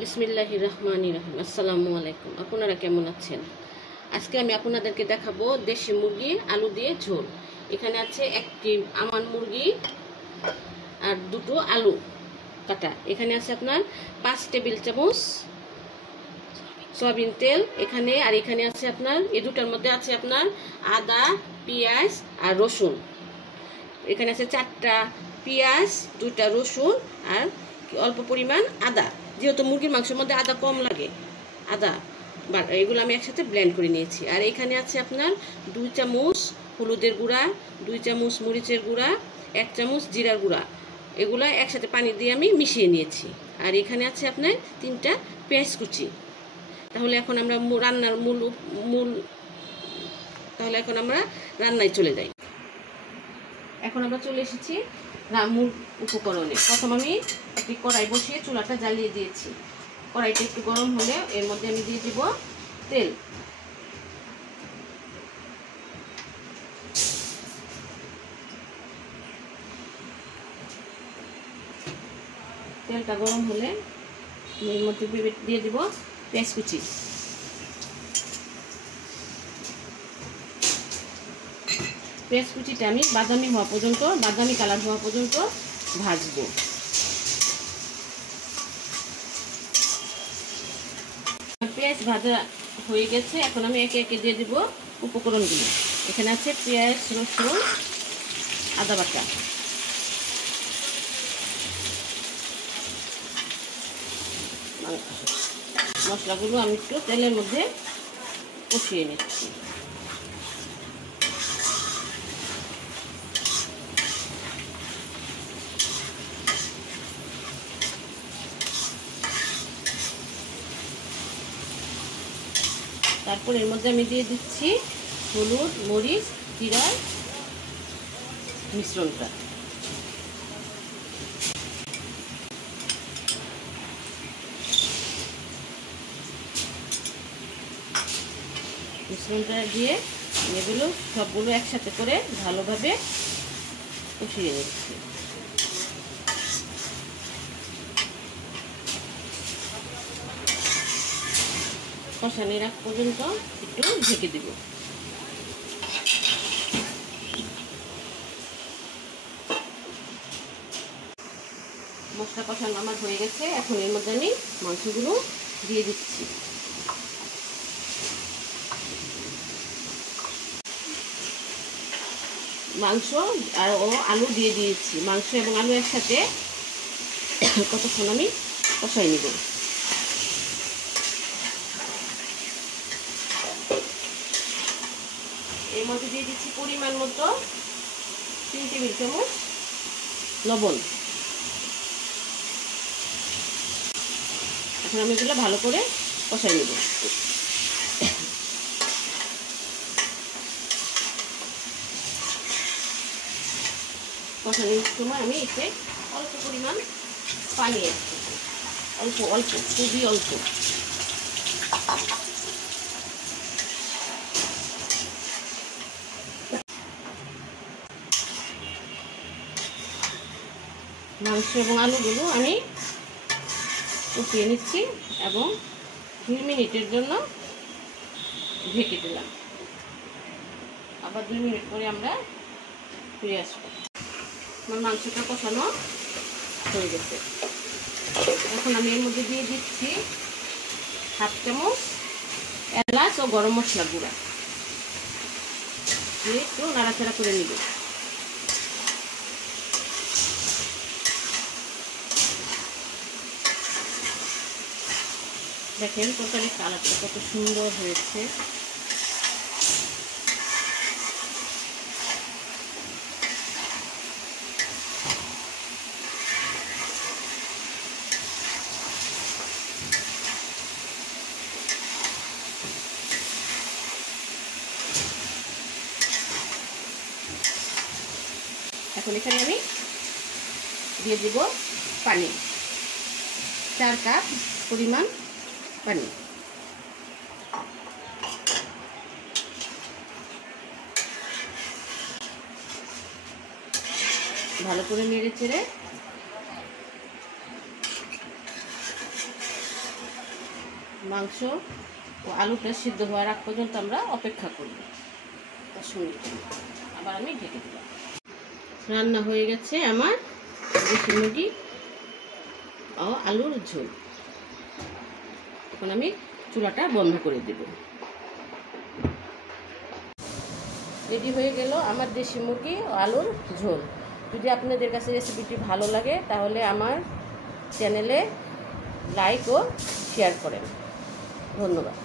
বিসমিল্লাহির রহমানির রহিম। আসসালামু আলাইকুম। আপনারা কেমন আছেন? আজকে আমি আপনাদেরকে দেখাবো দেশি মুরগি আলু দিয়ে ঝোল। এখানে আছে একটি আমান মুরগি আর দুটো আলু কাটা। এখানে আছে আপনার 5 টেবিল চামচ সয়াবিন তেল এখানে, আর এখানে আছে আপনার এই দুটার মধ্যে আছে আপনার আদা, পেঁয়াজ আর রসুন। এখানে আছে 4টা পেঁয়াজ, 2টা রসুন আর অল্প পরিমাণ আদা। যেহেতু মুরগির মাংসের মধ্যে আদা কম লাগে, আদা এগুলো আমি একসাথে ব্লেন্ড করে নিয়েছি। আর এখানে আছে আপনার 2 চামচ হলুদের গুঁড়া, 2 চামচ মরিচের গুঁড়া, 1 চামচ জিরার গুঁড়া। এগুলো একসাথে পানি দিয়ে আমি মিশিয়ে নিয়েছি। আর এখানে আছে আপনার 3টা পেঁয়াজ কুচি। তাহলে এখন আমরা রান্নার এখন আমরা রান্নায় চলে যাই। এখন আমরা চলে এসেছি মূল উপকরণে। প্রথম আমি একটি কড়াই বসিয়ে চুলাটা জ্বালিয়ে দিয়েছি। কড়াইটা একটু গরম হলে এর মধ্যে আমি দিয়ে দিব তেল। তেলটা গরম হলে এর মধ্যে দিয়ে দিব পেঁয়াজ কুচি। পেঁয়াজ কুচিটা আমি বাদামি কালার হওয়া পর্যন্ত ভাজবো। পেঁয়াজ ভাজা হয়ে গেছে। এখন আমি একে একে দিয়ে দিব উপকরণগুলো। এখানে আছে পেঁয়াজ, রসুন, আদা বাটা। মশলাগুলো আমি একটু তেলের মধ্যে কষিয়ে নিচ্ছি। তারপর এর মধ্যে আমি দিয়ে দিচ্ছি হলুদ, মরিচ, জিরার মিশ্রণটা। মিশ্রণটা দিয়ে এগুলো সবগুলো একসাথে করে ভালোভাবে কষিয়ে নিচ্ছি। কষানোর আগ পর্যন্ত একটু ঢেকে দিব। মশলা কষানো আমার হয়ে গেছে। এখন এর মধ্যে আমি মাংসগুলো দিয়ে দিচ্ছি। মাংস আর আলু দিয়ে দিয়েছি। মাংস এবং আলু একসাথে কতক্ষণ আমি কষাই নিব। এর মধ্যে দিয়ে দিচ্ছি পরিমাণ মতো 3 টেবিল চামচ লবণ। এখন আমি এগুলো ভালো করে কষাই নেব। কষানোর সময় আমি এতে অল্প পরিমাণ পানি অ্যাড করব, অল্প খুবই অল্প। মাংস এবং আলুগুলো আমি কষিয়ে নিচ্ছি এবং 2 মিনিটের জন্য ঢেকে দিলাম। আবার 2 মিনিট পরে আমরা ফিরে আসবো। আমার মাংসটা কষানো হয়ে গেছে। এখন আমি এর মধ্যে দিয়ে দিচ্ছি 1/2 চামচ এলাচ ও গরম মশলা গুঁড়া দিয়ে একটু নাড়াচাড়া করে নিব। দেখেন তরকারির কালারটা কত সুন্দর হয়েছে। এখন এখানে আমি দিয়ে দিব পানি, 4 কাপ পরিমাণ পানি। ভালো করে নেড়ে চেড়ে মাংস ও আলুটা সিদ্ধ হওয়ার আগ পর্যন্ত আমরা অপেক্ষা করব 10 মিনিট। আবার আমি ঢেকে দিলাম। রান্না হয়ে গেছে আমার দেশি মুরগি ও আলুর ঝোল। এখন আমি চুলাটা বন্ধ করে দেব। রেডি হয়ে গেল আমার দেশি মুরগি ও আলুর ঝোল। যদি আপনাদের কাছে রেসিপিটি ভালো লাগে তাহলে আমার চ্যানেলে লাইক ও শেয়ার করেন। ধন্যবাদ।